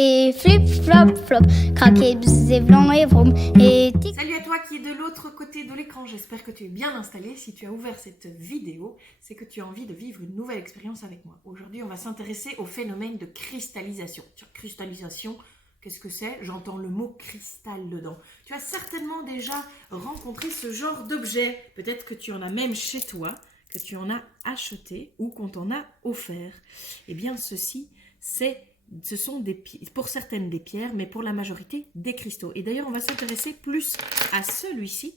Et flip, flop, flop, craquer, bzz, blanc et vroom, et tic. Salut à toi qui est de l'autre côté de l'écran, j'espère que tu es bien installé. Si tu as ouvert cette vidéo, c'est que tu as envie de vivre une nouvelle expérience avec moi. Aujourd'hui, on va s'intéresser au phénomène de cristallisation. Cristallisation, qu'est-ce que c'est? J'entends le mot cristal dedans. Tu as certainement déjà rencontré ce genre d'objet. Peut-être que tu en as même chez toi, que tu en as acheté ou qu'on t'en a offert. Eh bien, ce sont pour certaines des pierres, mais pour la majorité des cristaux. Et d'ailleurs, on va s'intéresser plus à celui-ci,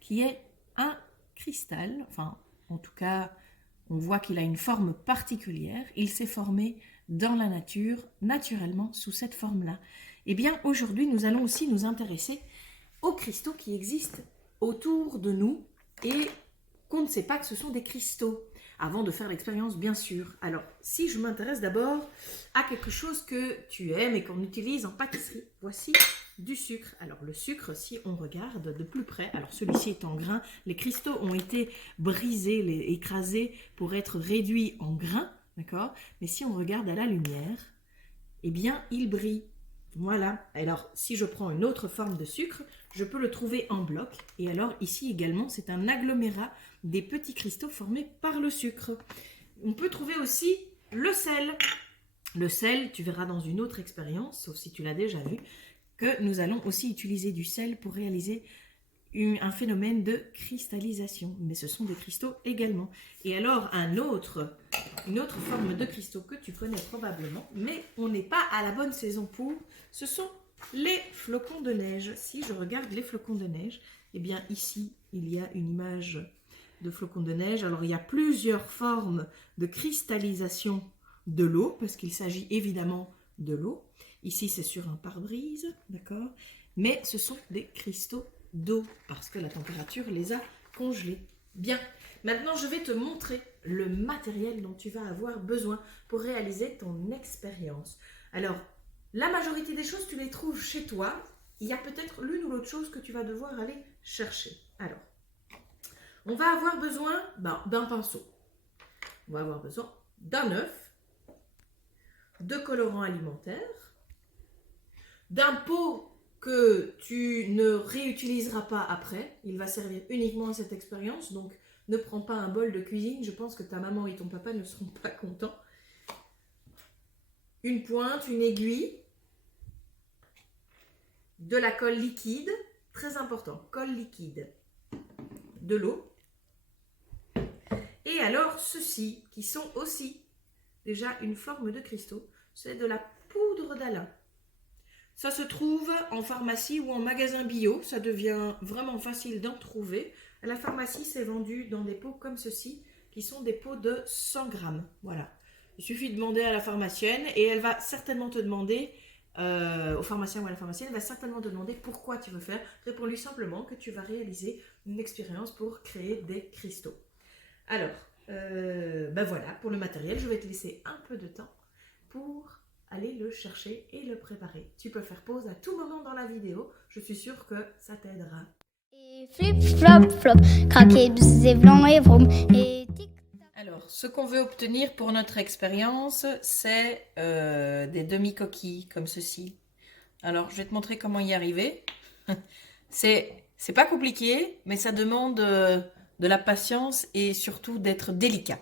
qui est un cristal. Enfin, en tout cas, on voit qu'il a une forme particulière. Il s'est formé dans la nature, naturellement, sous cette forme-là. Eh bien, aujourd'hui, nous allons aussi nous intéresser aux cristaux qui existent autour de nous et qu'on ne sait pas que ce sont des cristaux. Avant de faire l'expérience, bien sûr. Alors, si je m'intéresse d'abord à quelque chose que tu aimes et qu'on utilise en pâtisserie, voici du sucre. Alors, le sucre, si on regarde de plus près, alors celui-ci est en grains, les cristaux ont été brisés, écrasés pour être réduits en grains, d'accord? Mais si on regarde à la lumière, eh bien, il brille. Voilà. Alors, si je prends une autre forme de sucre, je peux le trouver en bloc. Et alors, ici également, c'est un agglomérat des petits cristaux formés par le sucre. On peut trouver aussi le sel. Le sel, tu verras dans une autre expérience, sauf si tu l'as déjà vu, que nous allons aussi utiliser du sel pour réaliser un phénomène de cristallisation. Mais ce sont des cristaux également. Et alors, une autre forme de cristaux que tu connais probablement, mais on n'est pas à la bonne saison pour, ce sont les flocons de neige. Si je regarde les flocons de neige, eh bien ici, il y a une image de flocons de neige. Alors, il y a plusieurs formes de cristallisation de l'eau, parce qu'il s'agit évidemment de l'eau. Ici, c'est sur un pare-brise, d'accord? Mais ce sont des cristaux d'eau, parce que la température les a congelés. Bien, maintenant, je vais te montrer le matériel dont tu vas avoir besoin pour réaliser ton expérience. Alors, la majorité des choses, tu les trouves chez toi. Il y a peut-être l'une ou l'autre chose que tu vas devoir aller chercher. Alors, on va avoir besoin d'un pinceau. On va avoir besoin d'un œuf, de colorants alimentaires, d'un pot que tu ne réutiliseras pas après. Il va servir uniquement à cette expérience. Donc, ne prends pas un bol de cuisine. Je pense que ta maman et ton papa ne seront pas contents. Une pointe, une aiguille, de la colle liquide. Très important, colle liquide. De l'eau. Et alors, ceux-ci, qui sont aussi déjà une forme de cristaux, c'est de la poudre d'Alain. Ça se trouve en pharmacie ou en magasin bio. Ça devient vraiment facile d'en trouver. À la pharmacie, c'est vendu dans des pots comme ceci, qui sont des pots de 100 grammes. Voilà. Il suffit de demander à la pharmacienne et elle va certainement te demander, au pharmacien ou à la pharmacienne, elle va certainement te demander pourquoi tu veux faire. Réponds-lui simplement que tu vas réaliser une expérience pour créer des cristaux. Alors, voilà, pour le matériel, je vais te laisser un peu de temps pour aller le chercher et le préparer. Tu peux faire pause à tout moment dans la vidéo, je suis sûre que ça t'aidera. Et flip, flop, flop, craquer, bzz, blanc et vroom, et tic. Alors, ce qu'on veut obtenir pour notre expérience, c'est des demi-coquilles comme ceci. Alors, je vais te montrer comment y arriver. C'est pas compliqué, mais ça demande de la patience et surtout d'être délicat.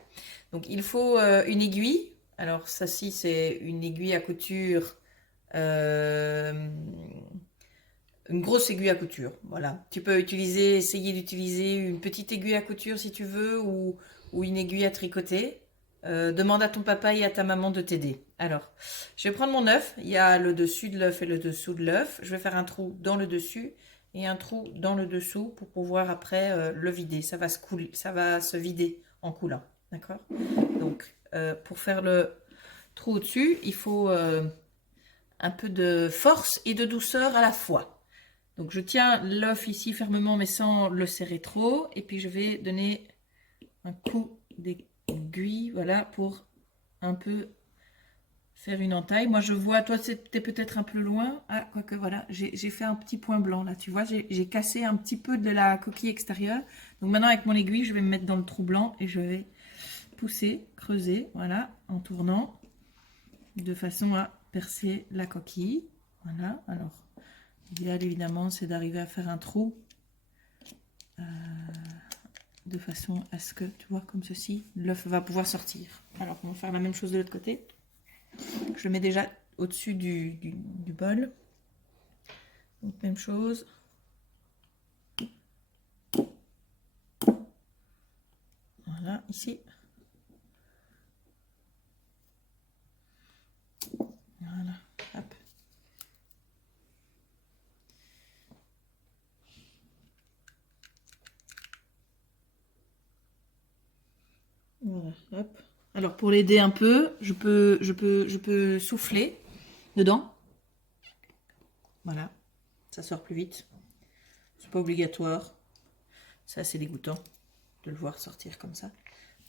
Donc, il faut une aiguille. Alors, ça-ci, c'est une aiguille à couture, une grosse aiguille à couture. Voilà. Tu peux essayer d'utiliser une petite aiguille à couture si tu veux, ou une aiguille à tricoter. Demande à ton papa et à ta maman de t'aider. Alors, je vais prendre mon œuf. Il y a le dessus de l'œuf et le dessous de l'œuf. Je vais faire un trou dans le dessus et un trou dans le dessous pour pouvoir après le vider. Ça va se vider en coulant. D'accord? Donc, pour faire le trou au-dessus, il faut un peu de force et de douceur à la fois. Donc, je tiens l'œuf ici fermement, mais sans le serrer trop. Et puis, je vais donner un coup d'aiguille, voilà, pour un peu faire une entaille. Moi, je vois, toi, t'es peut-être un peu loin. Ah, quoique, voilà, j'ai fait un petit point blanc, là, tu vois. J'ai cassé un petit peu de la coquille extérieure. Donc, maintenant, avec mon aiguille, je vais me mettre dans le trou blanc et je vais pousser, creuser, voilà, en tournant, de façon à percer la coquille. Voilà, alors l'idéal évidemment c'est d'arriver à faire un trou de façon à ce que, tu vois, comme ceci, l'œuf va pouvoir sortir. Alors on va faire la même chose de l'autre côté. Je le mets déjà au-dessus du bol. Donc même chose. Voilà, ici. Voilà, hop. Voilà, hop. Alors pour l'aider un peu, je peux souffler dedans. Voilà, ça sort plus vite. C'est pas obligatoire. C'est assez dégoûtant de le voir sortir comme ça.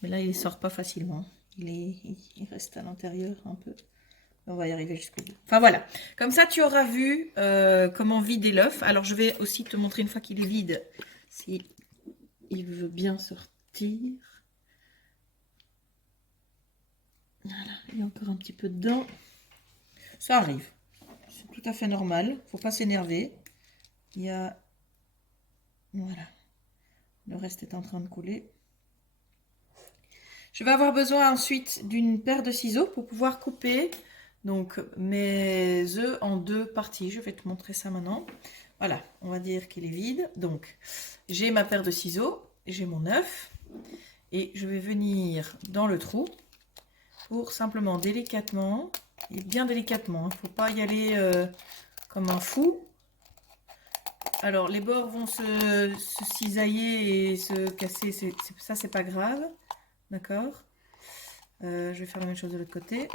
Mais là, il sort pas facilement. Il reste à l'intérieur un peu. On va y arriver jusqu'au bout. Enfin voilà, comme ça tu auras vu comment vider l'œuf. Alors je vais aussi te montrer une fois qu'il est vide, si il veut bien sortir. Voilà, il y a encore un petit peu dedans. Ça arrive, c'est tout à fait normal, faut pas s'énerver. Il y a, voilà, le reste est en train de couler. Je vais avoir besoin ensuite d'une paire de ciseaux pour pouvoir couper donc mes œufs en deux parties. Je vais te montrer ça maintenant. Voilà, on va dire qu'il est vide. Donc, j'ai ma paire de ciseaux, j'ai mon œuf et je vais venir dans le trou pour simplement délicatement, et bien délicatement, il ne faut pas y aller comme un fou. Alors, les bords vont se cisailler et se casser, ça c'est pas grave. D'accord, je vais faire la même chose de l'autre côté.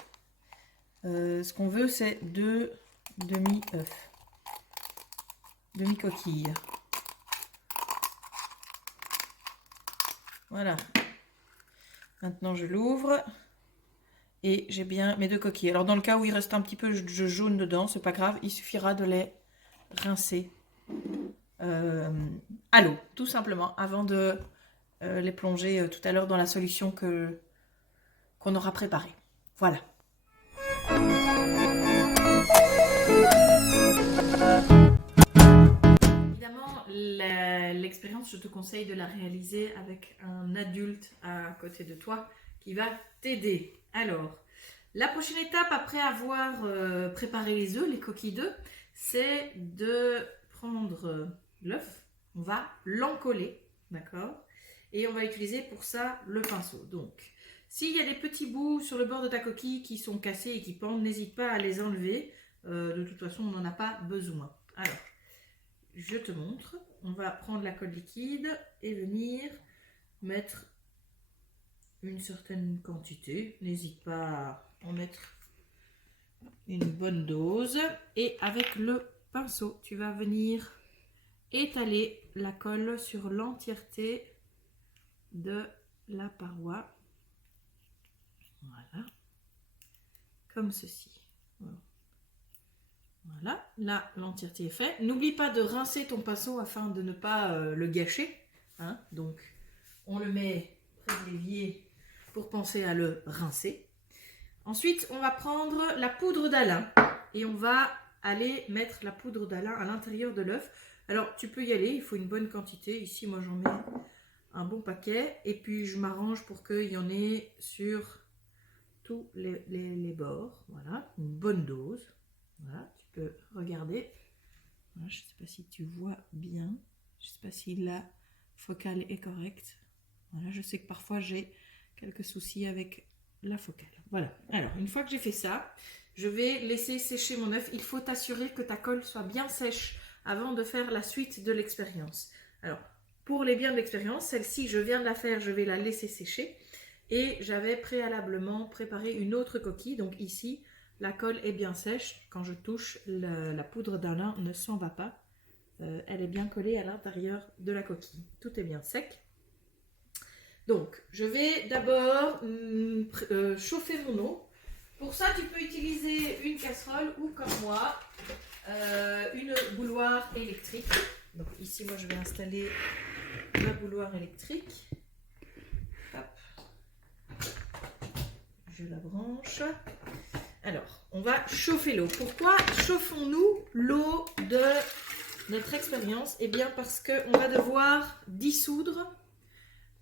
Ce qu'on veut, c'est deux demi-œufs, demi-coquilles. Voilà. Maintenant, je l'ouvre et j'ai bien mes deux coquilles. Alors, dans le cas où il reste un petit peu de jaune dedans, c'est pas grave, il suffira de les rincer à l'eau, tout simplement, avant de les plonger tout à l'heure dans la solution qu'on aura préparée. Voilà. Évidemment, l'expérience, je te conseille de la réaliser avec un adulte à côté de toi qui va t'aider. Alors, la prochaine étape après avoir préparé les œufs, les coquilles d'œufs, c'est de prendre l'œuf, on va l'encoller, d'accord? Et on va utiliser pour ça le pinceau. Donc, s'il y a des petits bouts sur le bord de ta coquille qui sont cassés et qui pendent, n'hésite pas à les enlever. De toute façon, on n'en a pas besoin. Alors, je te montre. On va prendre la colle liquide et venir mettre une certaine quantité. N'hésite pas à en mettre une bonne dose. Et avec le pinceau, tu vas venir étaler la colle sur l'entièreté de la paroi. Voilà. Comme ceci. Voilà, là l'entièreté est faite. N'oublie pas de rincer ton pinceau afin de ne pas le gâcher. Hein. Donc on le met près de l'évier pour penser à le rincer. Ensuite on va prendre la poudre d'Alain et on va aller mettre la poudre d'Alain à l'intérieur de l'œuf. Alors tu peux y aller, il faut une bonne quantité. Ici moi j'en mets un bon paquet et puis je m'arrange pour qu'il y en ait sur tous les bords. Voilà, une bonne dose. Voilà, tu peux regarder. Voilà, je ne sais pas si tu vois bien. Je ne sais pas si la focale est correcte. Voilà, je sais que parfois j'ai quelques soucis avec la focale. Voilà, alors une fois que j'ai fait ça, je vais laisser sécher mon œuf. Il faut t'assurer que ta colle soit bien sèche avant de faire la suite de l'expérience. Alors, pour les biens de l'expérience, celle-ci, je viens de la faire, je vais la laisser sécher. Et j'avais préalablement préparé une autre coquille. Donc ici, la colle est bien sèche. Quand je touche, la poudre d'Alain ne s'en va pas. Elle est bien collée à l'intérieur de la coquille. Tout est bien sec. Donc, je vais d'abord chauffer mon eau. Pour ça, tu peux utiliser une casserole ou comme moi, une bouilloire électrique. Donc ici, moi, je vais installer ma bouilloire électrique. Hop. Je la branche. Alors, on va chauffer l'eau. Pourquoi chauffons-nous l'eau de notre expérience? Eh bien, parce qu'on va devoir dissoudre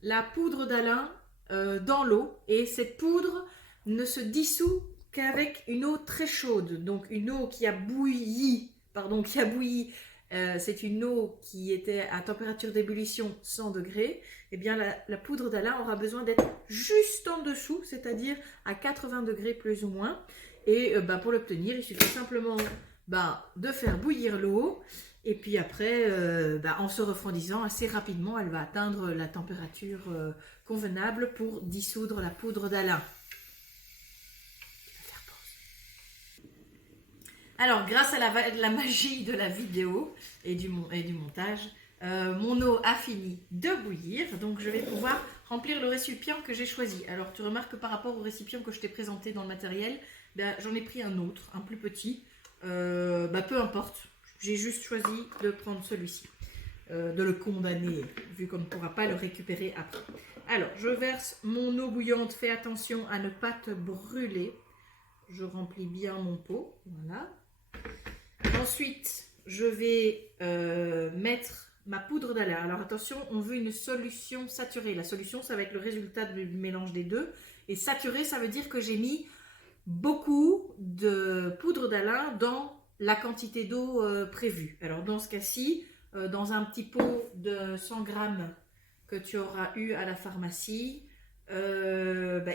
la poudre d'Alain dans l'eau. Et cette poudre ne se dissout qu'avec une eau très chaude. Donc, une eau qui a bouilli, c'est une eau qui était à température d'ébullition 100 degrés. Eh bien, la poudre d'Alain aura besoin d'être juste en dessous, c'est-à-dire à 80 degrés plus ou moins. Et pour l'obtenir, il suffit simplement de faire bouillir l'eau. Et puis après, en se refroidissant assez rapidement, elle va atteindre la température convenable pour dissoudre la poudre d'Alain. Alors, grâce à la magie de la vidéo et du montage, mon eau a fini de bouillir. Donc, je vais pouvoir remplir le récipient que j'ai choisi. Alors, tu remarques que par rapport au récipient que je t'ai présenté dans le matériel, j'en ai pris un autre, un plus petit. Peu importe, j'ai juste choisi de prendre celui-ci, de le condamner, vu qu'on ne pourra pas le récupérer après. Alors, je verse mon eau bouillante. Fais attention à ne pas te brûler. Je remplis bien mon pot, voilà. Ensuite, je vais mettre ma poudre d'Alain. Alors attention, on veut une solution saturée. La solution, ça va être le résultat du mélange des deux. Et saturé, ça veut dire que j'ai mis beaucoup de poudre d'Alain dans la quantité d'eau prévue. Alors dans ce cas-ci, dans un petit pot de 100 grammes que tu auras eu à la pharmacie,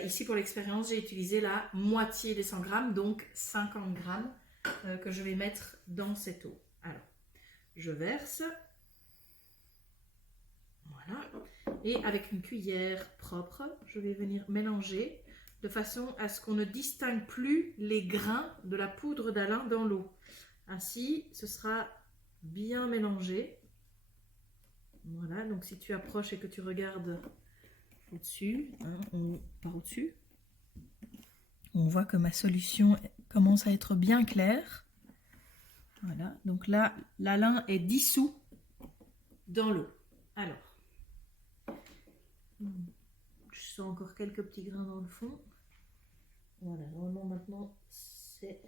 ici pour l'expérience, j'ai utilisé la moitié des 100 grammes, donc 50 grammes que je vais mettre dans cette eau. Alors, je verse. Voilà. Et avec une cuillère propre, je vais venir mélanger de façon à ce qu'on ne distingue plus les grains de la poudre d'Alain dans l'eau. Ainsi, ce sera bien mélangé. Voilà, donc si tu approches et que tu regardes au-dessus, par au-dessus, on voit que ma solution commence à être bien claire. Voilà, donc là, l'Alain est dissous dans l'eau. Alors, je sens encore quelques petits grains dans le fond. Voilà, normalement maintenant, c'est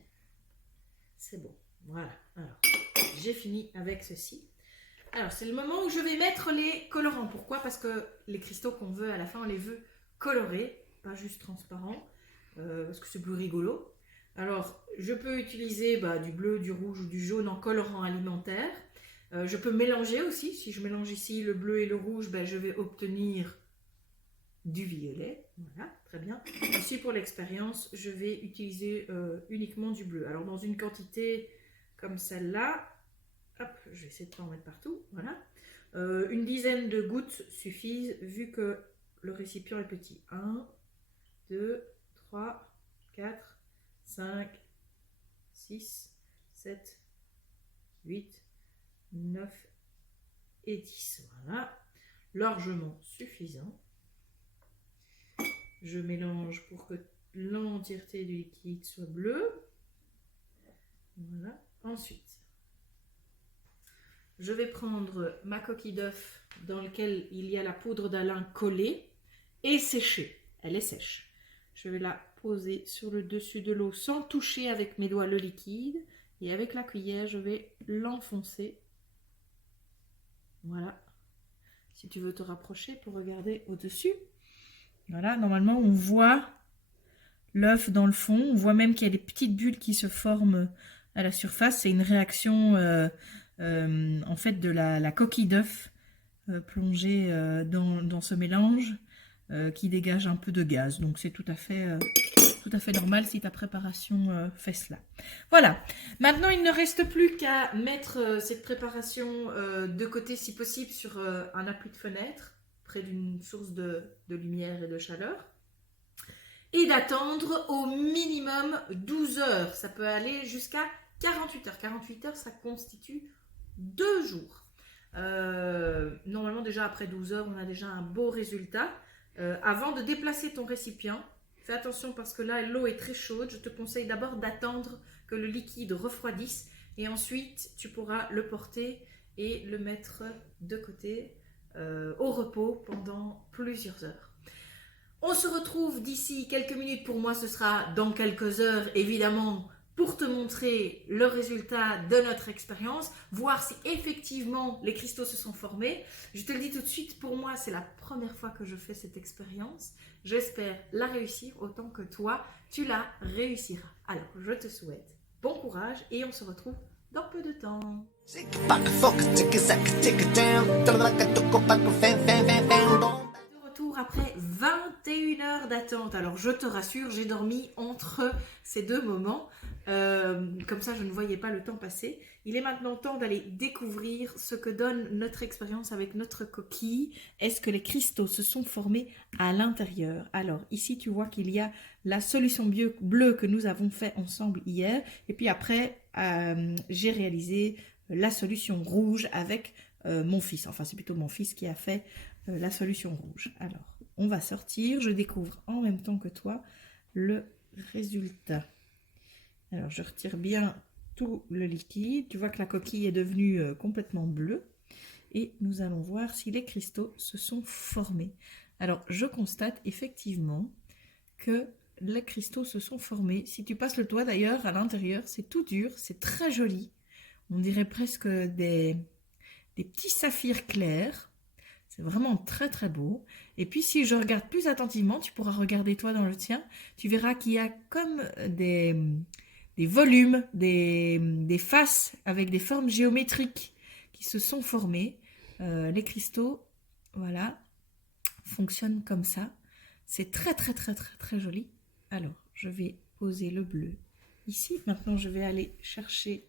bon. Voilà, alors, j'ai fini avec ceci. Alors, c'est le moment où je vais mettre les colorants. Pourquoi? Parce que les cristaux qu'on veut à la fin, on les veut colorés, pas juste transparents, parce que c'est plus rigolo. Alors, je peux utiliser du bleu, du rouge ou du jaune en colorant alimentaire. Je peux mélanger aussi. Si je mélange ici le bleu et le rouge, je vais obtenir du violet. Voilà, très bien. Ici, pour l'expérience, je vais utiliser uniquement du bleu. Alors, dans une quantité comme celle-là, hop, je vais essayer de ne pas en mettre partout. Voilà. Une dizaine de gouttes suffisent vu que le récipient est petit. 1, 2, 3, 4, 5, 6, 7, 8, 9 et 10. Voilà. Largement suffisant. Je mélange pour que l'entièreté du liquide soit bleu. Voilà. Ensuite, je vais prendre ma coquille d'œuf dans laquelle il y a la poudre d'Alain collée et séchée. Elle est sèche. Je vais la poser sur le dessus de l'eau sans toucher avec mes doigts le liquide. Et avec la cuillère, je vais l'enfoncer. Voilà. Si tu veux te rapprocher pour regarder au-dessus. Voilà, normalement, on voit l'œuf dans le fond. On voit même qu'il y a des petites bulles qui se forment à la surface. C'est une réaction en fait de la coquille d'œuf plongée dans ce mélange qui dégage un peu de gaz. Donc c'est tout à fait normal si ta préparation fait cela. Voilà, maintenant il ne reste plus qu'à mettre cette préparation de côté si possible sur un appui de fenêtre près d'une source de lumière et de chaleur et d'attendre au minimum 12 heures. Ça peut aller jusqu'à 48 heures. 48 heures, ça constitue 2 jours. Normalement, déjà après 12 heures, on a déjà un beau résultat. Avant de déplacer ton récipient, fais attention parce que là, l'eau est très chaude. Je te conseille d'abord d'attendre que le liquide refroidisse et ensuite, tu pourras le porter et le mettre de côté au repos pendant plusieurs heures. On se retrouve d'ici quelques minutes. Pour moi, ce sera dans quelques heures, évidemment, pour te montrer le résultat de notre expérience, voir si effectivement les cristaux se sont formés. Je te le dis tout de suite, pour moi, c'est la première fois que je fais cette expérience. J'espère la réussir autant que toi, tu la réussiras. Alors, je te souhaite bon courage et on se retrouve dans peu de temps. De retour après 21 heures d'attente. Alors, je te rassure, j'ai dormi entre ces deux moments. Comme ça, je ne voyais pas le temps passer. Il est maintenant temps d'aller découvrir ce que donne notre expérience avec notre coquille. Est-ce que les cristaux se sont formés à l'intérieur? Alors, ici, tu vois qu'il y a la solution bleue que nous avons fait ensemble hier. Et puis après, j'ai réalisé la solution rouge avec mon fils. Enfin, c'est plutôt mon fils qui a fait la solution rouge. Alors, on va sortir. Je découvre en même temps que toi le résultat. Alors, je retire bien tout le liquide. Tu vois que la coquille est devenue complètement bleue. Et nous allons voir si les cristaux se sont formés. Alors, je constate effectivement que les cristaux se sont formés. Si tu passes le doigt d'ailleurs à l'intérieur, c'est tout dur, c'est très joli. On dirait presque des petits saphirs clairs. C'est vraiment très très beau. Et puis si je regarde plus attentivement, tu pourras regarder toi dans le tien, tu verras qu'il y a comme des volumes, des faces avec des formes géométriques qui se sont formées. Les cristaux, voilà, fonctionnent comme ça. C'est très très très très très joli. Alors, je vais poser le bleu ici. Maintenant, je vais aller chercher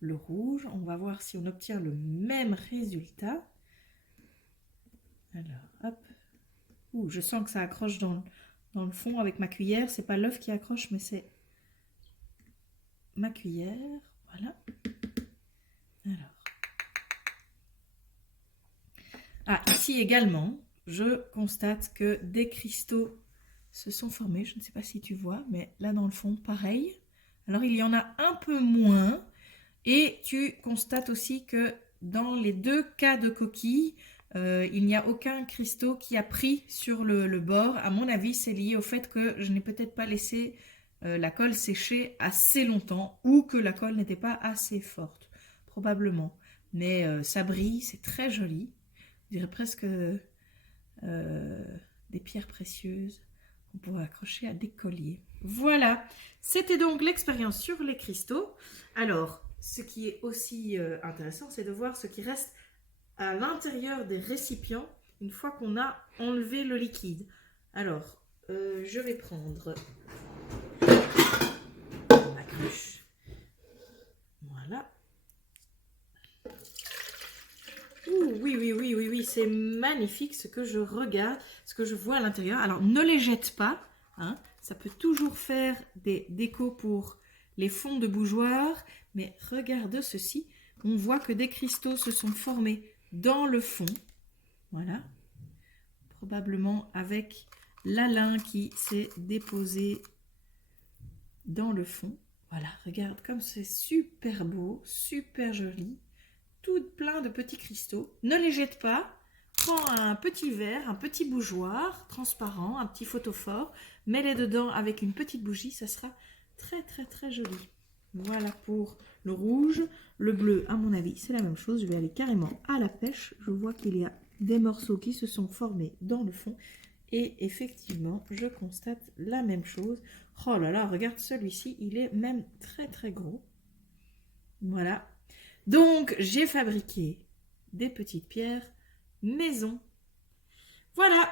le rouge. On va voir si on obtient le même résultat. Alors, hop. Ouh, je sens que ça accroche dans le fond avec ma cuillère. C'est pas l'œuf qui accroche, mais c'est ma cuillère. Voilà. Alors. Ah, ici également, je constate que des cristaux se sont formés. Je ne sais pas si tu vois, mais là dans le fond, pareil. Alors, il y en a un peu moins. Et tu constates aussi que dans les deux cas de coquille, il n'y a aucun cristaux qui a pris sur le bord. À mon avis, c'est lié au fait que je n'ai peut-être pas laissé la colle sécher assez longtemps ou que la colle n'était pas assez forte, probablement. Mais ça brille, c'est très joli. On dirait presque des pierres précieuses qu'on pourrait accrocher à des colliers. Voilà, c'était donc l'expérience sur les cristaux. Alors, ce qui est aussi intéressant, c'est de voir ce qui reste à l'intérieur des récipients une fois qu'on a enlevé le liquide. Alors, je vais prendre ma cruche. Voilà. Ouh, oui, c'est magnifique ce que je regarde, ce que je vois à l'intérieur. Alors, ne les jette pas, hein. Ça peut toujours faire des décos pour les fonds de bougeoir, mais regarde ceci. On voit que des cristaux se sont formés dans le fond. Voilà. Probablement avec l'alun qui s'est déposé dans le fond. Voilà, regarde comme c'est super beau, super joli. Tout plein de petits cristaux. Ne les jette pas. Prends un petit verre, un petit bougeoir transparent, un petit photophore. Mets-les dedans avec une petite bougie. Ça sera très très très joli. Voilà pour le rouge. Le bleu, à mon avis, c'est la même chose. Je vais aller carrément à la pêche. Je vois qu'il y a des morceaux qui se sont formés dans le fond. Et effectivement, je constate la même chose. Oh là là, regarde celui-ci. Il est même très très gros. Voilà. Donc, j'ai fabriqué des petites pierres maison. Voilà.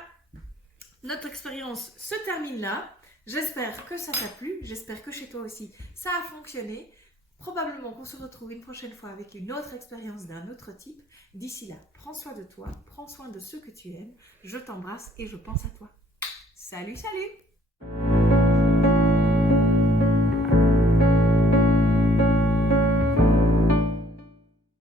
Notre expérience se termine là. J'espère que ça t'a plu. J'espère que chez toi aussi, ça a fonctionné. Probablement qu'on se retrouve une prochaine fois avec une autre expérience d'un autre type. D'ici là, prends soin de toi, prends soin de ceux que tu aimes. Je t'embrasse et je pense à toi. Salut, salut!